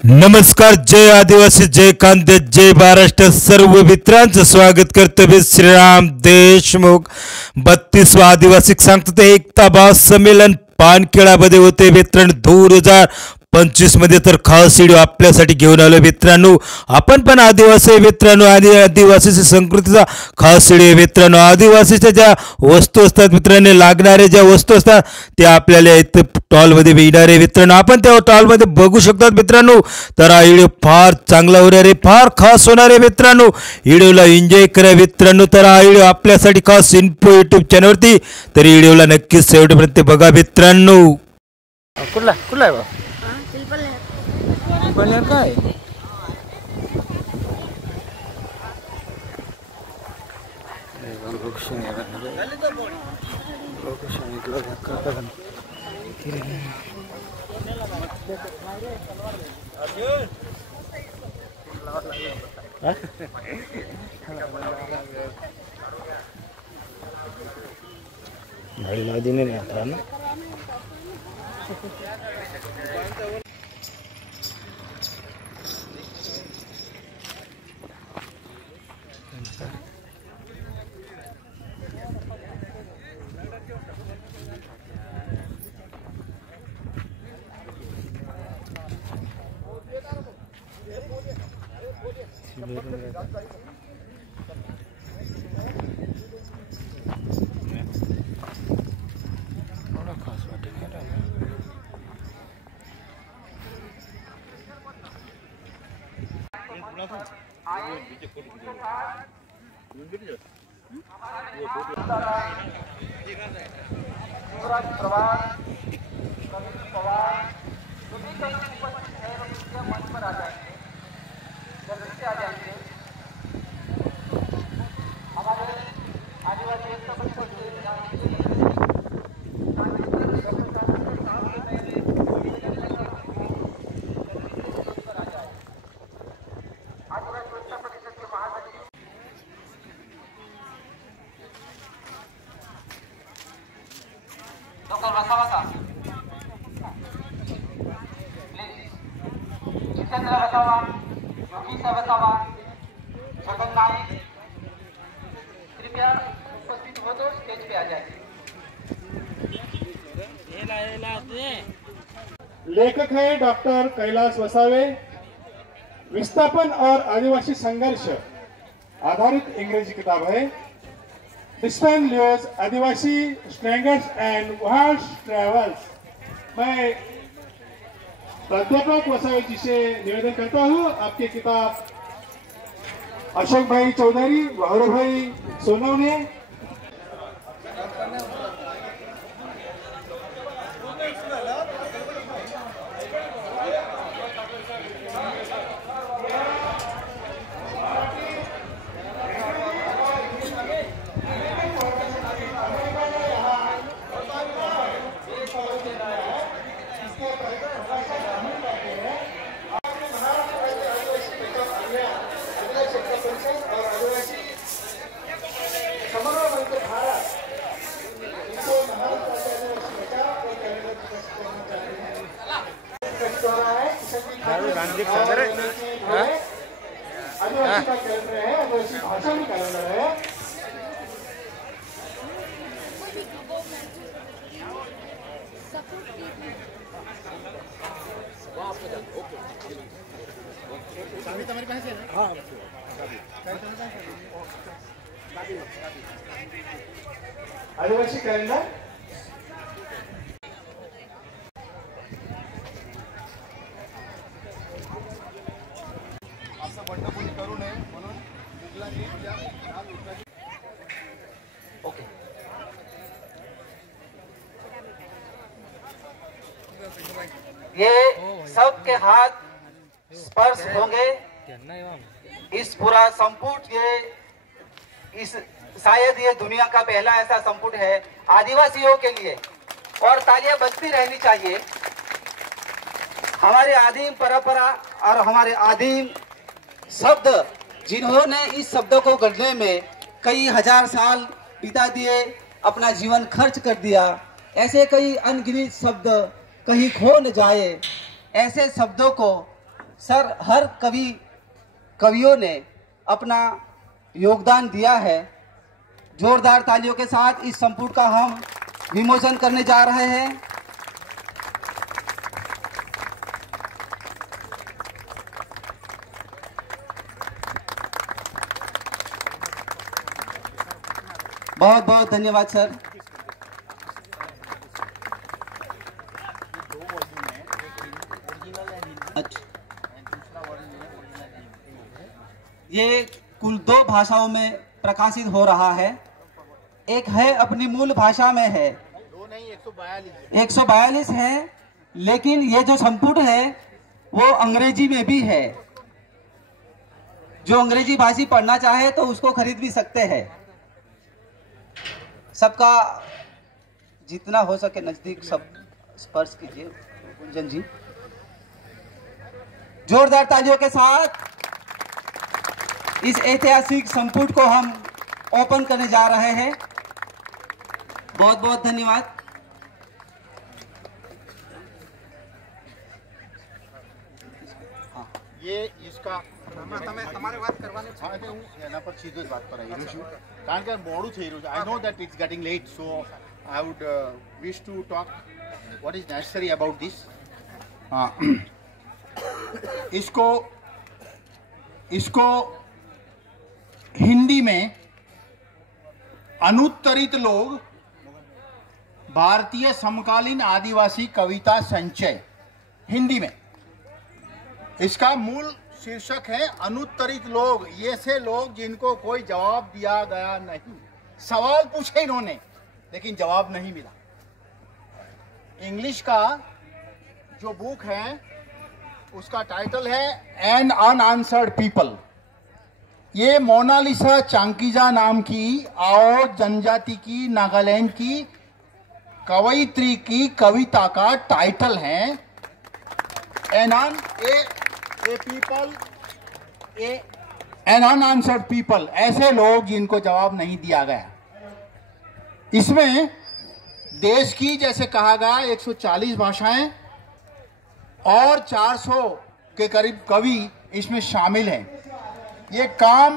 नमस्कार. जय आदिवासी, जय कांदे, जय महाराष्ट्र. सर्व मित्रांचं स्वागत करतो मी श्रीराम देशमुख. 32वा आदिवासी शांतता एकता भाव संमेलन पानखेडामध्ये होते मित्रांनो. 2025 मध्ये तर खास व्हिडिओ आपल्यासाठी घेऊन आलो मित्रांनो. आपण पण आदिवासी मित्रांनो आणि आदिवासी संस्कृतीचा खास व्हिडिओ मित्रांनो. आदिवासीच्या ज्या वस्तू असतात मित्रांनो, लागणारे ज्या वस्तू असतात त्या आपल्याला इथे टॉलमध्ये मिळणार आहे मित्रांनो. आपण त्या टॉलमध्ये बघू शकतात मित्रांनो. तर हा व्हिडिओ फार चांगला होणार आहे, फार खास होणार आहे मित्रांनो. व्हिडिओला एन्जॉय करा मित्रांनो. तर हा व्हिडिओ आपल्यासाठी खास इन्फो यूट्यूब चॅनलवरती, तर व्हिडिओला नक्कीच शेवटपर्यंत बघा मित्रांनो. कुठला कुठला आहे बा पनीर काय गाड़ी ला देने नहीं आता ना. कृपया उपस्थित हो तो स्टेज पे आ जाए. लेखक है डॉक्टर कैलाश वसावे. विस्थापन और आदिवासी संघर्ष आधारित अंग्रेजी किताब है. स्पेन लियोस आदिवासी स्ट्रैंगर्स एंड वर्ल्ड ट्रेवल्स. मैं प्राध्यापक वसावे जी से निवेदन करता हूँ आपकी किताब अशोक भाई चौधरी, गौरव भाई सोनवणे. गांधी कैलेंडर है, आदिवासी का कैलेंडर है, आदिवासी भाषा की कैलेंडर है. आदिवासी कैलेंडर ये सबके हाथ स्पर्श होंगे. इस पूरा संपुट शायद ये दुनिया का पहला ऐसा संपुट है आदिवासियों के लिए. और तालियां बजती रहनी चाहिए. हमारे आदिम परंपरा और हमारे आदिम शब्द, जिन्होंने इस शब्दों को गढ़ने में कई हजार साल बिता दिए, अपना जीवन खर्च कर दिया. ऐसे कई अनगिनत शब्द कहीं खो न जाए, ऐसे शब्दों को सर, हर कवियों ने अपना योगदान दिया है। जोरदार तालियों के साथ इस संपुट का हम विमोचन करने जा रहे हैं। बहुत बहुत धन्यवाद सर। अच्छा, ये कुल 2 भाषाओं में प्रकाशित हो रहा है। एक है अपनी मूल भाषा में है, 142 है, लेकिन ये जो संपुट है वो अंग्रेजी में भी है। जो अंग्रेजी भाषी पढ़ना चाहे तो उसको खरीद भी सकते हैं। सबका जितना हो सके नजदीक सब स्पर्श कीजिए गुंजन जी। जोरदार तालियों के साथ इस ऐतिहासिक संपुट को हम ओपन करने जा रहे हैं। बहुत बहुत धन्यवाद। ये इसका તમારે વાત કરવાની છે હું એના પર સીધો જ વાત પર આવી રહ્યો છું કારણ કે મોડું થઈ રહ્યું છે. I know that it's getting late, so I would wish to talk what is necessary about this. इसको हिंदी में अनुत्तरित लोग भारतीय समकालीन आदिवासी कविता संचय, हिंदी में इसका मूल शीर्षक है अनुत्तरित लोग। ये से लोग जिनको कोई जवाब दिया गया नहीं। सवाल पूछे इन्होंने लेकिन जवाब नहीं मिला। इंग्लिश का जो बुक है उसका टाइटल है एन अनआंसर्ड पीपल। ये मोनालिसा चांकीजा नाम की आओ जनजाति की नागालैंड की कवयित्री की कविता का टाइटल है। एन अनआंसर्ड पीपल, ऐसे लोग जिनको जवाब नहीं दिया गया। इसमें देश की जैसे कहा गया 140 भाषाएं और 400 के करीब कवि इसमें शामिल हैं। ये काम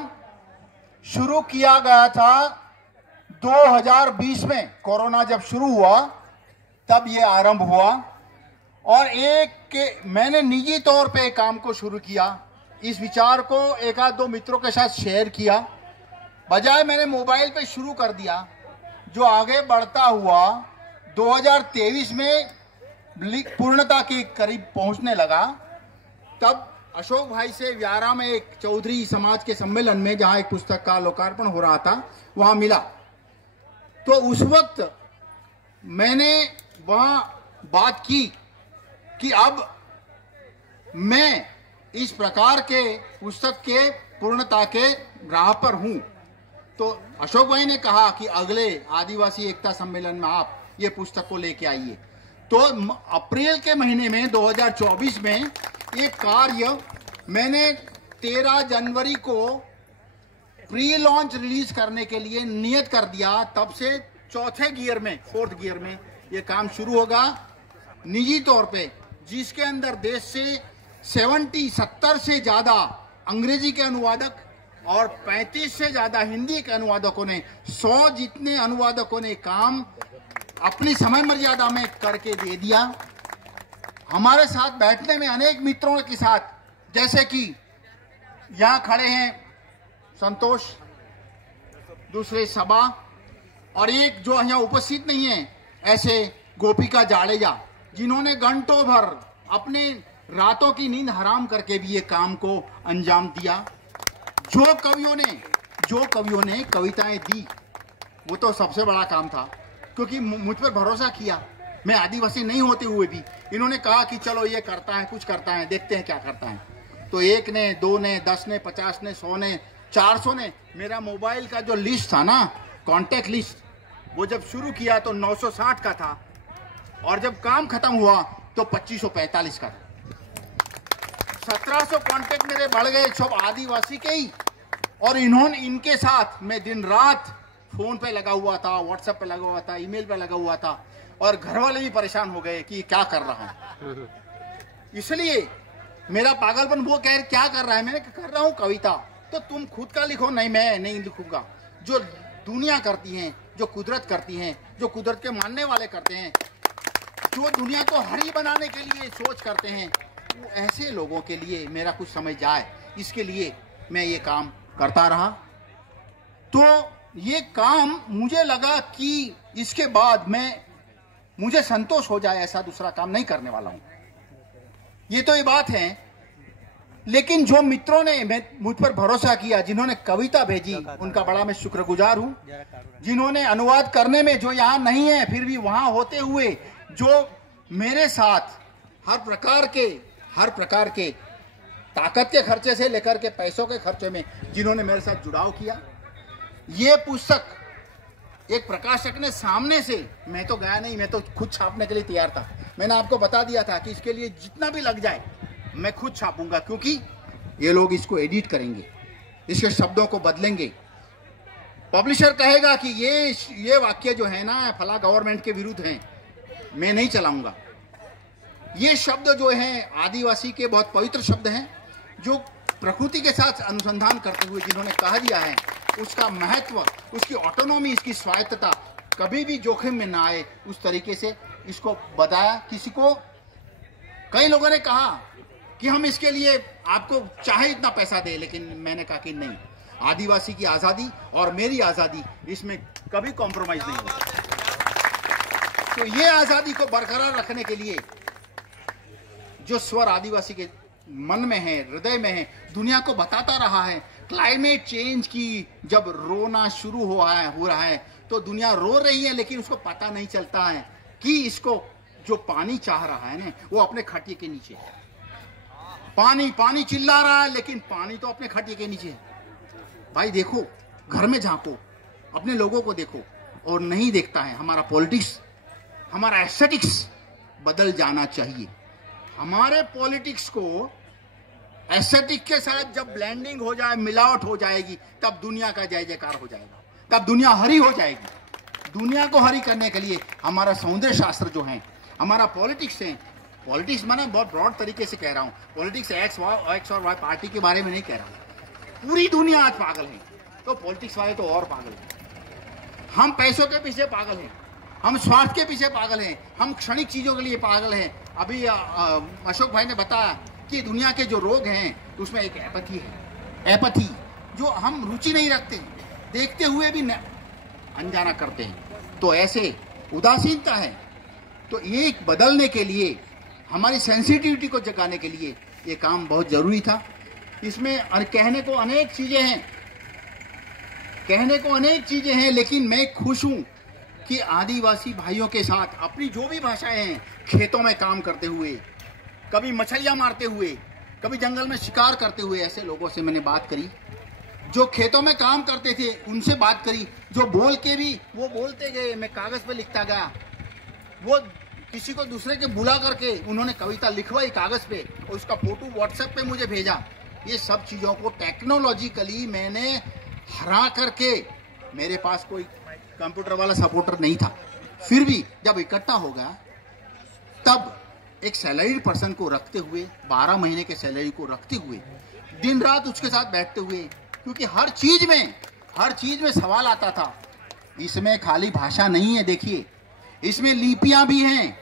शुरू किया गया था 2020 में, कोरोना जब शुरू हुआ तब ये आरंभ हुआ और मैंने निजी तौर पे काम को शुरू किया। इस विचार को एक आध 2 मित्रों के साथ शेयर किया, बजाय मैंने मोबाइल पे शुरू कर दिया। जो आगे बढ़ता हुआ 2023 में पूर्णता के करीब पहुंचने लगा। तब अशोक भाई से व्यारा में एक चौधरी समाज के सम्मेलन में, जहां एक पुस्तक का लोकार्पण हो रहा था, वहां मिला। तो उस वक्त मैंने वहां बात की कि अब मैं इस प्रकार के पुस्तक के पूर्णता के राह पर हूं। तो अशोक भाई ने कहा कि अगले आदिवासी एकता सम्मेलन में आप ये पुस्तक को लेके आइए। तो अप्रैल के महीने में 2024 में एक कार्य मैंने 13 जनवरी को प्री लॉन्च रिलीज करने के लिए नियत कर दिया। तब से 4th गियर में ये काम शुरू होगा निजी तौर पे, जिसके अंदर देश से 70 से ज्यादा अंग्रेजी के अनुवादक और 35 से ज्यादा हिंदी के अनुवादकों ने, 100 जितने अनुवादकों ने काम अपनी समय मर्यादा में करके दे दिया। हमारे साथ बैठने में अनेक मित्रों के साथ, जैसे कि यहाँ खड़े हैं संतोष, दूसरे सभा, और एक जो यहाँ उपस्थित नहीं है ऐसे गोपिका जाडेजा, जिन्होंने घंटों भर अपने रातों की नींद हराम करके भी ये काम को अंजाम दिया। जो कवियों ने कविताएं दी, वो तो सबसे बड़ा काम था, क्योंकि मुझ पर भरोसा किया। मैं आदिवासी नहीं होते हुए भी इन्होंने कहा कि चलो ये करता है, कुछ करता है, देखते हैं क्या करता है। तो 1 ने, 2 ने, 10 ने, 50 ने, 100 ने, 400 ने, मेरा मोबाइल का जो लिस्ट था ना, कॉन्टेक्ट लिस्ट, वो जब शुरू किया तो 960 का था और जब काम खत्म हुआ तो 2545 का था। 1700 कॉन्टेक्ट मेरे बढ़ गए, सब आदिवासी के ही। और इनके साथ मैं दिन रात फोन पे लगा हुआ था, व्हाट्सएप पे लगा हुआ था, ईमेल पे लगा हुआ था, और घर वाले भी परेशान हो गए कि क्या कर रहा है। इसलिए मेरा पागलपन वो कह क्या कर रहा है, मैंने कर रहा हूँ कविता। तो तुम खुद का लिखो। नहीं, मैं नहीं लिखूंगा। जो दुनिया करती है, जो कुदरत करती है, जो कुदरत के मानने वाले करते हैं, जो दुनिया को हरी बनाने के लिए सोच करते हैं, वो ऐसे लोगों के लिए मेरा कुछ समझ जाए, इसके लिए मैं ये काम करता रहा। तो ये काम मुझे लगा कि इसके बाद मुझे संतोष हो जाए, ऐसा दूसरा काम नहीं करने वाला हूं। ये तो ये बात है। लेकिन जो मित्रों ने मुझ पर भरोसा किया, जिन्होंने कविता भेजी, उनका बड़ा मैं शुक्रगुजार हूं। जिन्होंने अनुवाद करने में, जो यहां नहीं है फिर भी वहां होते हुए, जो मेरे साथ हर प्रकार के ताकत के खर्चे से लेकर के पैसों के खर्चे में जिन्होंने मेरे साथ जुड़ाव किया। ये पुस्तक एक प्रकाशक ने सामने से, मैं तो गया नहीं, मैं तो खुद छापने के लिए तैयार था। मैंने आपको बता दिया था कि इसके लिए जितना भी लग जाए मैं खुद छापूंगा, क्योंकि ये लोग इसको एडिट करेंगे, इसके शब्दों को बदलेंगे। पब्लिशर कहेगा कि ये वाक्य जो है ना फला गवर्नमेंट के विरुद्ध हैं, मैं नहीं चलाऊंगा। ये शब्द जो हैं आदिवासी के बहुत पवित्र शब्द हैं, जो प्रकृति के साथ अनुसंधान करते हुए जिन्होंने कह दिया है, उसका महत्व, उसकी ऑटोनॉमी, इसकी स्वायत्तता कभी भी जोखिम में ना आए, उस तरीके से इसको बताया। किसी को, कई लोगों ने कहा कि हम इसके लिए आपको चाहे इतना पैसा दे, लेकिन मैंने कहा कि नहीं, आदिवासी की आजादी और मेरी आजादी, इसमें कभी कॉम्प्रोमाइज नहीं होगा। तो ये आजादी को बरकरार रखने के लिए जो स्वर आदिवासी के मन में है, हृदय में है, दुनिया को बताता रहा है। क्लाइमेट चेंज की जब रोना शुरू हो रहा है तो दुनिया रो रही है, लेकिन उसको पता नहीं चलता है कि इसको जो पानी चाह रहा है ना, वो अपने खटिए के नीचे है। पानी चिल्ला रहा है, लेकिन पानी तो अपने खटिए के नीचे है। भाई देखो, घर में झांको, अपने लोगों को देखो, और नहीं देखता है। हमारा पॉलिटिक्स, हमारा एस्थेटिक्स बदल जाना चाहिए। हमारे पॉलिटिक्स को एस्थेटिक के साथ जब ब्लेंडिंग हो जाए, मिलावट हो जाएगी, तब दुनिया का जय जयकार हो जाएगा, तब दुनिया हरी हो जाएगी। दुनिया को हरी करने के लिए हमारा सौंदर्य शास्त्र जो है, हमारा पॉलिटिक्स है, पॉलिटिक्स मैंने बहुत ब्रॉड तरीके से कह रहा हूँ, पॉलिटिक्स एक्स और वाई पार्टी के बारे में नहीं कह रहा हूँ। पूरी दुनिया आज पागल है, तो पॉलिटिक्स वाले तो और पागल है। हम पैसों के पीछे पागल हैं, हम स्वार्थ के पीछे पागल हैं, हम क्षणिक चीजों के लिए पागल हैं। अभी अशोक भाई ने बताया कि दुनिया के जो रोग हैं उसमें एक एपैथी है। एपैथी, जो हम रुचि नहीं रखते, देखते हुए भी अनजाना करते हैं, तो ऐसे उदासीनता है। तो ये बदलने के लिए, हमारी सेंसिटिविटी को जगाने के लिए ये काम बहुत जरूरी था। इसमें कहने को अनेक चीजें हैं, लेकिन मैं खुश हूं कि आदिवासी भाइयों के साथ अपनी जो भी भाषाएं हैं, खेतों में काम करते हुए, कभी मछलियां मारते हुए, कभी जंगल में शिकार करते हुए, ऐसे लोगों से मैंने बात करी जो खेतों में काम करते थे, उनसे बात करी। जो बोल के भी वो बोलते गए, मैं कागज पे लिखता गया, वो किसी को दूसरे के बुला करके उन्होंने कविता लिखवाई कागज पे, और उसका फोटो व्हाट्सएप पे मुझे भेजा। ये सब चीजों को टेक्नोलॉजिकली मैंने हरा करके, मेरे पास कोई कंप्यूटर वाला सपोर्टर नहीं था, फिर भी जब इकट्ठा हो गया, तब एक सैलरीड पर्सन को रखते हुए, 12 महीने के सैलरी को रखते हुए, दिन रात उसके साथ बैठते हुए, क्योंकि हर चीज में सवाल आता था। इसमें खाली भाषा नहीं है, देखिए इसमें लिपियां भी हैं।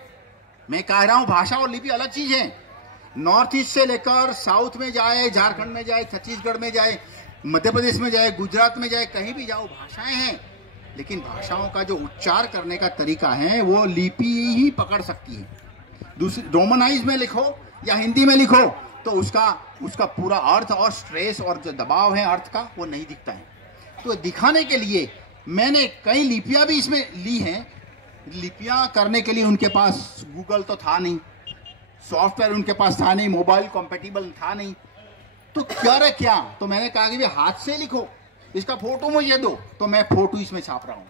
मैं कह रहा हूं भाषा और लिपि अलग चीज है। नॉर्थ ईस्ट से लेकर साउथ में जाए, झारखंड में जाए, छत्तीसगढ़ में जाए, मध्य प्रदेश में जाए, गुजरात में जाए, कहीं भी जाओ भाषाएं हैं, लेकिन भाषाओं का जो उच्चार करने का तरीका है वो लिपि ही पकड़ सकती है। दूसरी रोमनाइज में लिखो या हिंदी में लिखो तो उसका पूरा अर्थ और स्ट्रेस और जो दबाव है अर्थ का, वो नहीं दिखता है। तो दिखाने के लिए मैंने कई लिपियां भी इसमें ली हैं। लिपियां करने के लिए उनके पास गूगल तो था नहीं, सॉफ्टवेयर उनके पास था नहीं, मोबाइल कॉम्पेटिबल था नहीं, तो क्या तो मैंने कहा कि हाथ से लिखो, इसका फोटो मुझे दो, तो मैं फोटो इसमें छाप रहा हूं,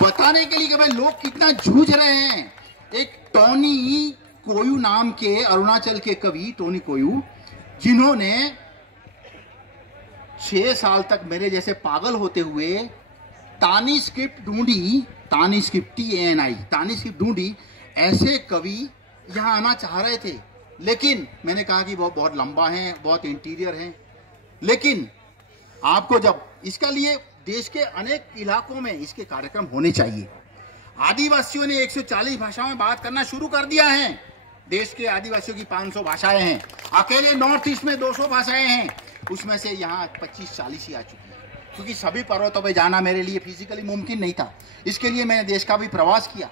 बताने के लिए कि भाई लोग कितना जूझ रहे हैं। एक टोनी कोयू नाम के अरुणाचल के कवि टोनी कोयू, जिन्होंने 6 साल तक मेरे जैसे पागल होते हुए तानी स्क्रिप्ट ढूंढी, तानी स्क्रिप्ट ढूंढी। ऐसे कवि यहां आना चाह रहे थे, लेकिन मैंने कहा कि वो बहुत लंबा है, बहुत इंटीरियर है। लेकिन आपको जब इसका लिए देश के अनेक इलाकों में इसके कार्यक्रम होने चाहिए। आदिवासियों ने 140 भाषाओं में बात करना शुरू कर दिया है। देश के आदिवासियों की 500 भाषाएं हैं, अकेले नॉर्थ ईस्ट में 200 भाषाएं हैं, उसमें से यहाँ 25-40 ही आ चुकी है। क्योंकि सभी पर्वतों पे जाना मेरे लिए फिजिकली मुमकिन नहीं था। इसके लिए मैंने देश का भी प्रवास किया,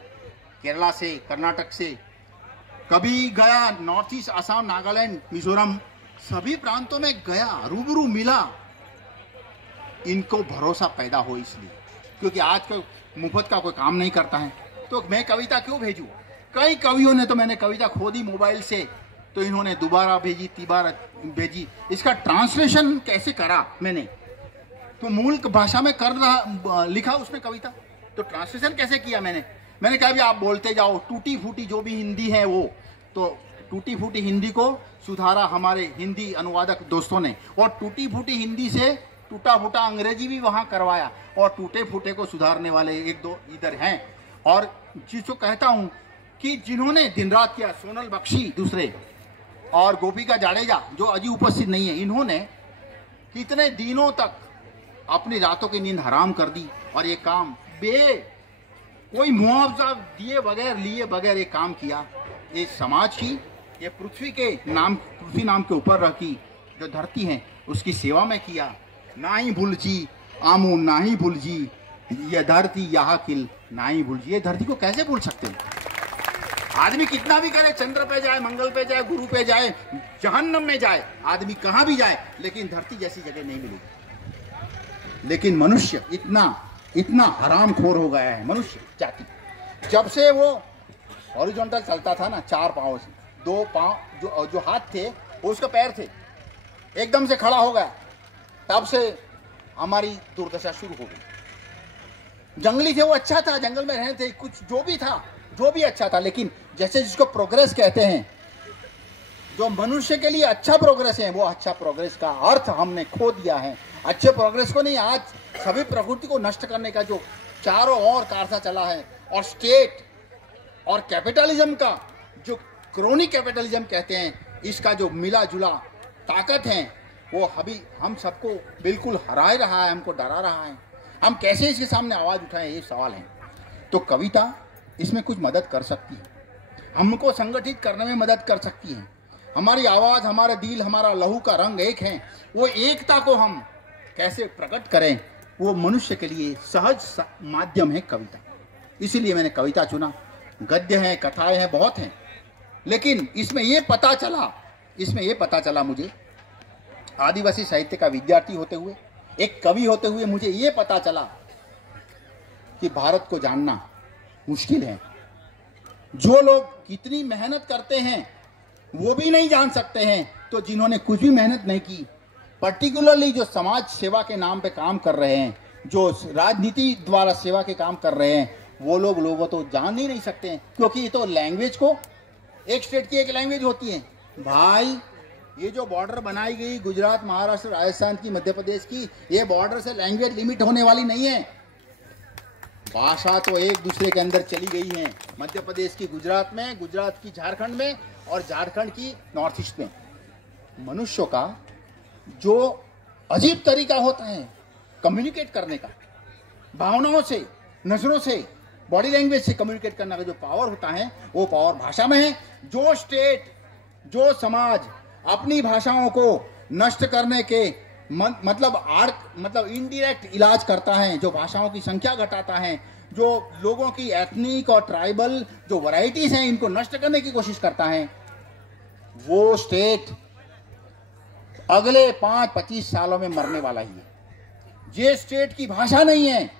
केरला से, कर्नाटक से, कभी गया नॉर्थ ईस्ट, असम, नागालैंड, मिजोरम, सभी प्रांतों में गया, रूबरू मिला। इनको भरोसा पैदा हो इसलिए, क्योंकि आज का मुफ्त का कोई काम नहीं करता है, तो मैं कविता क्यों भेजूं? कई कवियों ने तो मैंने कविता खो दी मोबाइल से, तो इन्होंने दोबारा भेजी, तीबारा भेजी। इसका ट्रांसलेशन कैसे करा मैंने? तो मूल भाषा में कर रहा, लिखा उसमें कविता, तो ट्रांसलेशन कैसे किया मैंने कहा भी आप बोलते जाओ, टूटी फूटी जो भी हिंदी है वो, तो टूटी फूटी हिंदी को सुधारा हमारे हिंदी अनुवादक दोस्तों ने, और टूटी फूटी हिंदी से टूटा फूटा अंग्रेजी भी वहां करवाया, और टूटे फूटे को सुधारने वाले एक दो इधर हैं। और जिसको कहता हूं कि जिन्होंने दिन रात किया, सोनल बख्शी दूसरे, और गोपिका जाडेजा जो अजी उपस्थित नहीं है, इन्होंने कितने दिनों तक अपनी रातों की नींद हराम कर दी, और ये काम कोई मुआवजा दिए बगैर, लिए बगैर ये काम किया। ये समाज की, ये पृथ्वी नाम के ऊपर रखी जो धरती है उसकी सेवा में किया। ना ही भूलजी आमू ना ही भूलजी, ये धरती यहाँ किल ना ही भूलजी। ये धरती को कैसे भूल सकते हैं? आदमी कितना भी करे, चंद्र पे जाए, मंगल पे जाए, गुरु पे जाए, जहन्नम में जाए, आदमी कहां भी जाए, लेकिन धरती जैसी जगह नहीं मिलेगी। लेकिन मनुष्य इतना हरामखोर हो गया है, मनुष्य जाति, जब से वो हॉरिजॉन्टल चलता था ना, 4 पांव से, 2 पांव जो हाथ थे वो उसके पैर थे, एकदम से खड़ा हो गया, तब से हमारी दुर्दशा शुरू हो गई। जंगली थे वो अच्छा था, जंगल में रहते थे, कुछ जो भी अच्छा था, लेकिन जैसे जिसको प्रोग्रेस कहते हैं, जो मनुष्य के लिए अच्छा प्रोग्रेस है, वो अच्छा प्रोग्रेस का अर्थ हमने खो दिया है। अच्छे प्रोग्रेस को नहीं, आज सभी प्रकृति को नष्ट करने का जो चारों ओर कारसा चला है, और स्टेट और कैपिटलिज्म का जो क्रोनी कैपिटलिज्म कहते हैं, इसका जो मिला जुला ताकत है, वो अभी हम सबको बिल्कुल हरा रहा है, हमको डरा रहा है। हम कैसे इसके सामने आवाज उठाएं, ये सवाल है। तो कविता इसमें कुछ मदद कर सकती है, हमको संगठित करने में मदद कर सकती है। हमारी आवाज, हमारे दिल, हमारा लहू का रंग एक है, वो एकता को हम कैसे प्रकट करें, वो मनुष्य के लिए सहज माध्यम है कविता। इसीलिए मैंने कविता चुना। गद्य है, कथाएं हैं, बहुत हैं, लेकिन इसमें ये पता चला मुझे, आदिवासी साहित्य का विद्यार्थी होते हुए, एक कवि होते हुए, मुझे ये पता चला कि भारत को जानना मुश्किल है। जो लोग कितनी मेहनत करते हैं वो भी नहीं जान सकते हैं, तो जिन्होंने कुछ भी मेहनत नहीं की, पर्टिकुलरली जो समाज सेवा के नाम पे काम कर रहे हैं, जो राजनीति द्वारा सेवा के काम कर रहे हैं, वो लोगों तो जान ही नहीं सकते हैं। क्योंकि ये तो लैंग्वेज को, एक स्टेट की एक लैंग्वेज होती है भाई। ये जो बॉर्डर बनाई गई गुजरात, महाराष्ट्र, राजस्थान की, मध्य प्रदेश की, ये बॉर्डर से लैंग्वेज लिमिट होने वाली नहीं है। भाषा तो एक दूसरे के अंदर चली गई है। मध्य प्रदेश की गुजरात में, गुजरात की झारखंड में, और झारखंड की नॉर्थ ईस्ट में। मनुष्यों का जो अजीब तरीका होता है कम्युनिकेट करने का, भावनाओं से, नजरों से, बॉडी लैंग्वेज से कम्युनिकेट करने का जो पावर होता है, वो पावर भाषा में है। जो स्टेट, जो समाज अपनी भाषाओं को नष्ट करने के मतलब इनडायरेक्ट इलाज करता है, जो भाषाओं की संख्या घटाता है, जो लोगों की एथनिक और ट्राइबल जो वैरायटीज हैं, इनको नष्ट करने की कोशिश करता है, वो स्टेट अगले 5-25 सालों में मरने वाला ही है। जे स्टेट की भाषा नहीं है,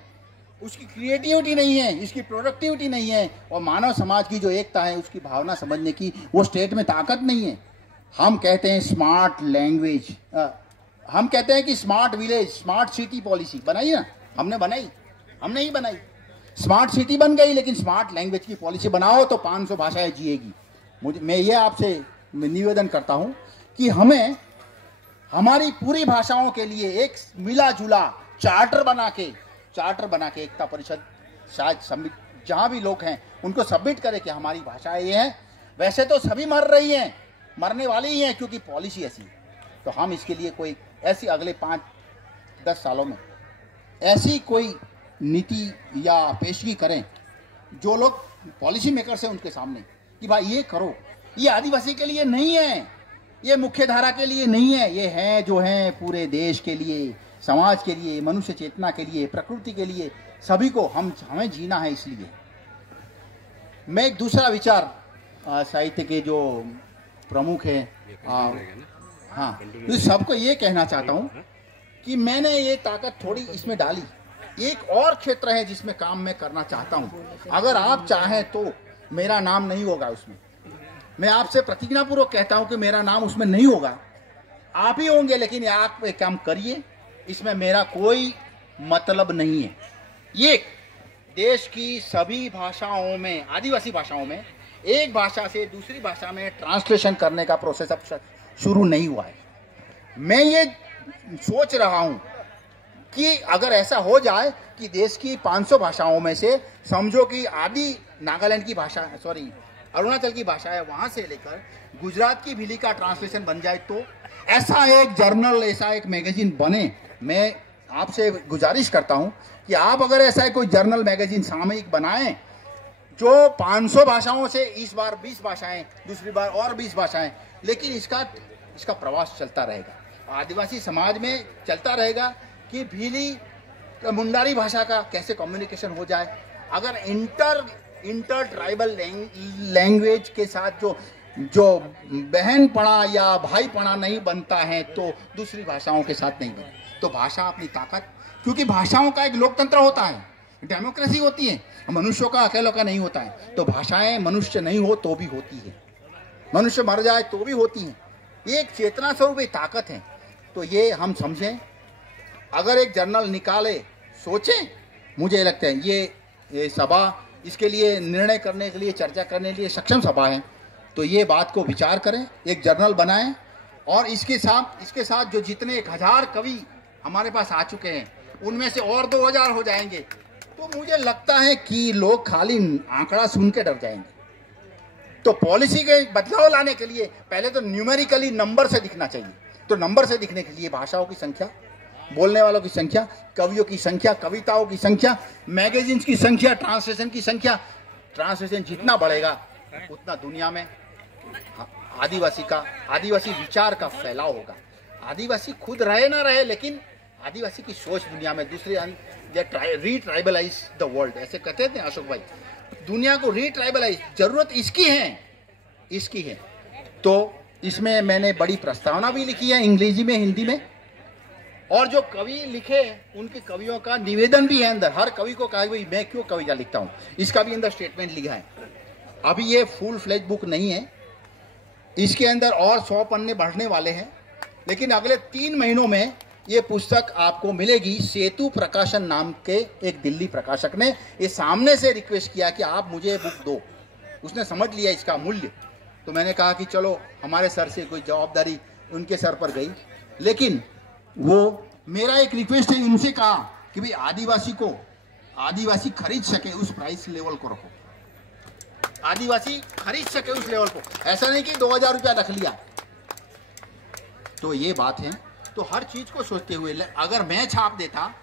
उसकी क्रिएटिविटी नहीं है, इसकी प्रोडक्टिविटी नहीं है, और मानव समाज की जो एकता है, उसकी भावना समझने की, वो स्टेट में ताकत नहीं है। हम कहते हैं स्मार्ट लैंग्वेज, हम कहते हैं कि smart village, smart city policy बनाई ना, हमने बनाई, हमने ही बनाई। स्मार्ट सिटी बन गई, लेकिन स्मार्ट लैंग्वेज की पॉलिसी बनाओ तो 500 भाषाएं जिएगी। मैं ये आपसे निवेदन करता हूं कि हमें हमारी पूरी भाषाओं के लिए एक मिला जुला चार्टर बना के एकता परिषद, शायद जहां भी लोग हैं उनको सबमिट करे कि हमारी भाषा ये है। वैसे तो सभी मर रही हैं, मरने वाले ही हैं, क्योंकि पॉलिसी ऐसी है। तो हम इसके लिए कोई ऐसी अगले 5-10 सालों में ऐसी कोई नीति या पेशगी करें जो लोग पॉलिसी मेकर्स हैं उनके सामने कि भाई ये करो, ये आदिवासी के लिए नहीं है, ये मुख्य धारा के लिए नहीं है, ये है जो है पूरे देश के लिए, समाज के लिए, मनुष्य चेतना के लिए, प्रकृति के लिए, सभी को हमें जीना है। इसलिए मैं एक दूसरा विचार साहित्य के जो प्रमुख है, हाँ, तो सबको ये कहना चाहता हूँ कि मैंने ये ताकत थोड़ी इसमें डाली। एक और क्षेत्र है जिसमें काम मैं करना चाहता हूँ, अगर आप चाहें तो मेरा नाम नहीं होगा उसमें। मैं आपसे प्रतिज्ञापूर्वक कहता हूँ कि मेरा नाम उसमें नहीं होगा, आप ही होंगे, लेकिन आप एक काम करिए, इसमें मेरा कोई मतलब नहीं है। ये देश की सभी भाषाओं में, आदिवासी भाषाओं में, एक भाषा से दूसरी भाषा में ट्रांसलेशन करने का प्रोसेस अब शुरू नहीं हुआ है। मैं ये सोच रहा हूं कि अगर ऐसा हो जाए कि देश की 500 भाषाओं में से समझो कि आदि नागालैंड की भाषा, अरुणाचल की भाषा है, वहां से लेकर गुजरात की भिली का ट्रांसलेशन बन जाए, तो ऐसा एक जर्नल, ऐसा एक मैगजीन बने। मैं आपसे गुजारिश करता हूं कि आप अगर ऐसा कोई जर्नल, मैगजीन, सामयिक बनाएं जो 500 भाषाओं से इस बार 20 भाषाएं, दूसरी बार और 20 भाषाएं, लेकिन इसका प्रवास चलता रहेगा, आदिवासी समाज में चलता रहेगा कि भीली मुंडारी भाषा का कैसे कम्युनिकेशन हो जाए। अगर इंटर ट्राइबल लैंग्वेज के साथ जो बहनपना या भाईपना नहीं बनता है तो दूसरी भाषाओं के साथ नहीं बने। तो भाषा अपनी ताकत, क्योंकि भाषाओं का एक लोकतंत्र होता है, डेमोक्रेसी होती है, मनुष्यों का अकेलों का नहीं होता है। तो भाषाएं मनुष्य नहीं हो तो भी होती है, मनुष्य मर जाए तो भी होती हैं। ये एक चेतना स्वरूप एक ताकत है। तो ये हम समझें, अगर एक जर्नल निकाले, सोचें, मुझे लगता है ये सभा इसके लिए निर्णय करने के लिए, चर्चा करने के लिए सक्षम सभा है। तो ये बात को विचार करें, एक जर्नल बनाएं, और इसके साथ जो जितने 1000 कवि हमारे पास आ चुके हैं उनमें से और 2000 हो जाएंगे, तो मुझे लगता है कि लोग खाली आंकड़ा सुन के डर जाएंगे। तो पॉलिसी के बदलाव लाने के लिए पहले तो न्यूमेरिकली नंबर से दिखना चाहिए। तो नंबर से दिखने के लिए भाषाओं की संख्या, बोलने वालों की संख्या, कवियों की संख्या, कविताओं की संख्या, मैगजीन्स की संख्या, ट्रांसलेशन की संख्या, ट्रांसलेशन जितना बढ़ेगा उतना दुनिया में आदिवासी विचार का फैलाव होगा। आदिवासी खुद रहे ना रहे, लेकिन आदिवासी की सोच दुनिया में दूसरे रीट्राइबलाइज द वर्ल्ड, ऐसे कहते थे अशोक भाई, दुनिया को रीट्राइबलाइज, जरूरत इसकी है। तो इसमें मैंने बड़ी प्रस्तावना भी लिखी है, अंग्रेजी में, हिंदी में, और जो कवि लिखे उनके कवियों का निवेदन भी है अंदर। हर कवि को कहा भाई मैं क्यों कविता लिखता हूँ, इसका भी अंदर स्टेटमेंट लिखा है। अभी ये फुल फ्लेज बुक नहीं है, इसके अंदर और 100 पन्ने बढ़ने वाले हैं, लेकिन अगले 3 महीनों में ये पुस्तक आपको मिलेगी। सेतु प्रकाशन नाम के एक दिल्ली प्रकाशक ने ये सामने से रिक्वेस्ट किया कि आप मुझे बुक दो, उसने समझ लिया इसका मूल्य। तो मैंने कहा कि चलो, हमारे सर से कोई जवाबदारी उनके सर पर गई, लेकिन वो मेरा एक रिक्वेस्ट है, उनसे कहा कि भाई आदिवासी खरीद सके उस प्राइस लेवल को रखो, आदिवासी खरीद सके उस लेवल को, ऐसा नहीं कि 2000 रुपया रख लिया। तो ये बात है। तो हर चीज को सोचते हुए अगर मैं छाप देता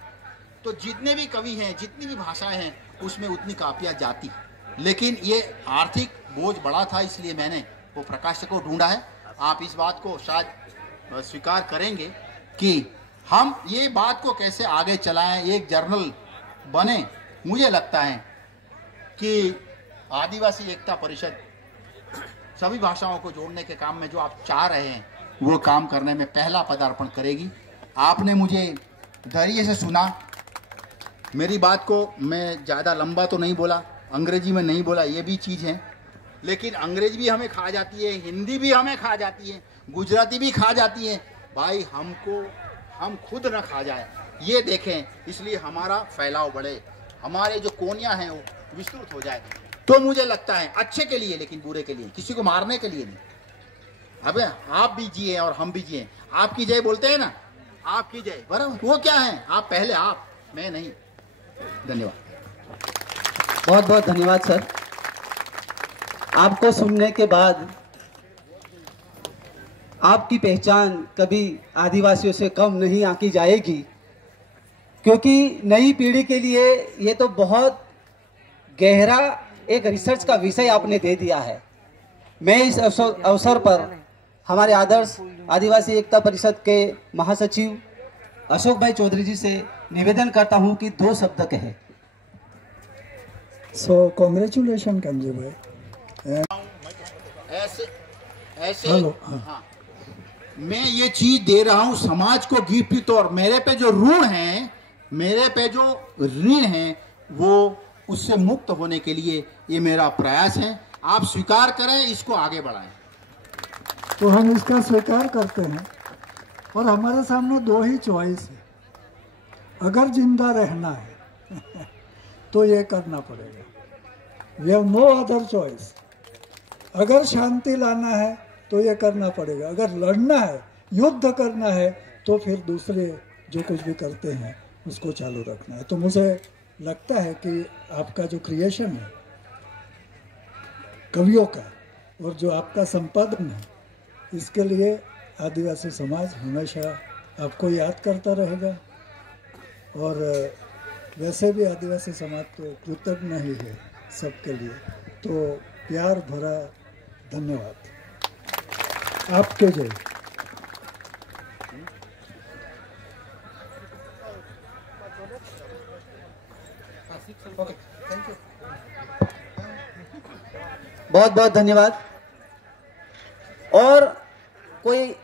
तो जितने भी कवि हैं, जितनी भी भाषाएं हैं, उसमें उतनी कापियां जाती, लेकिन ये आर्थिक बोझ बड़ा था, इसलिए मैंने वो प्रकाशक को ढूंढा है। आप इस बात को शायद स्वीकार करेंगे कि हम ये बात को कैसे आगे चलाएं, एक जर्नल बने। मुझे लगता है कि आदिवासी एकता परिषद सभी भाषाओं को जोड़ने के काम में जो आप चाह रहे हैं वो काम करने में पहला पदार्पण करेगी। आपने मुझे धैर्य से सुना, मेरी बात को मैं ज़्यादा लंबा तो नहीं बोला, अंग्रेजी में नहीं बोला, ये भी चीज़ है, लेकिन अंग्रेजी भी हमें खा जाती है, हिंदी भी हमें खा जाती है, गुजराती भी खा जाती है। भाई हम खुद न खा जाए, ये देखें, इसलिए हमारा फैलाव बढ़े, हमारे जो कोनियाँ हैं वो विस्तृत हो जाए। तो मुझे लगता है अच्छे के लिए, लेकिन बुरे के लिए, किसी को मारने के लिए नहीं। अबे आप भी जिए और हम भी जिए, आपकी जय बोलते हैं ना, आपकी जय, बराबर, वो क्या है, आप पहले, आप, मैं नहीं। धन्यवाद, बहुत बहुत धन्यवाद सर। आपको सुनने के बाद आपकी पहचान कभी आदिवासियों से कम नहीं आंकी जाएगी, क्योंकि नई पीढ़ी के लिए ये तो बहुत गहरा एक रिसर्च का विषय आपने दे दिया है। मैं इस अवसर पर हमारे आदर्श आदिवासी एकता परिषद के महासचिव अशोक भाई चौधरी जी से निवेदन करता हूं कि 2 शब्द कहें। सो कॉन्ग्रेचुलेशन कंजू भाई। ऐसे हेलो। हाँ, मैं ये चीज दे रहा हूं समाज को गिफ्ट के तौर। मेरे पे जो ऋण है वो उससे मुक्त होने के लिए ये मेरा प्रयास है। आप स्वीकार करें, इसको आगे बढ़ाएं। तो हम इसका स्वीकार करते हैं और हमारे सामने 2 ही चॉइस है। अगर जिंदा रहना है तो ये करना पड़ेगा। We have no other choice. अगर शांति लाना है तो ये करना पड़ेगा। अगर लड़ना है, युद्ध करना है, तो फिर दूसरे जो कुछ भी करते हैं उसको चालू रखना है। तो मुझे लगता है कि आपका जो क्रिएशन है कवियों का और जो आपका संपादन है, इसके लिए आदिवासी समाज हमेशा आपको याद करता रहेगा। और वैसे भी आदिवासी समाज तो कृतज्ञ ही है सबके लिए। तो प्यार भरा धन्यवाद आपके जय। बहुत बहुत धन्यवाद। और कोई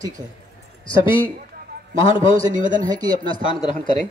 ठीक है, सभी महानुभावों से निवेदन है कि अपना स्थान ग्रहण करें।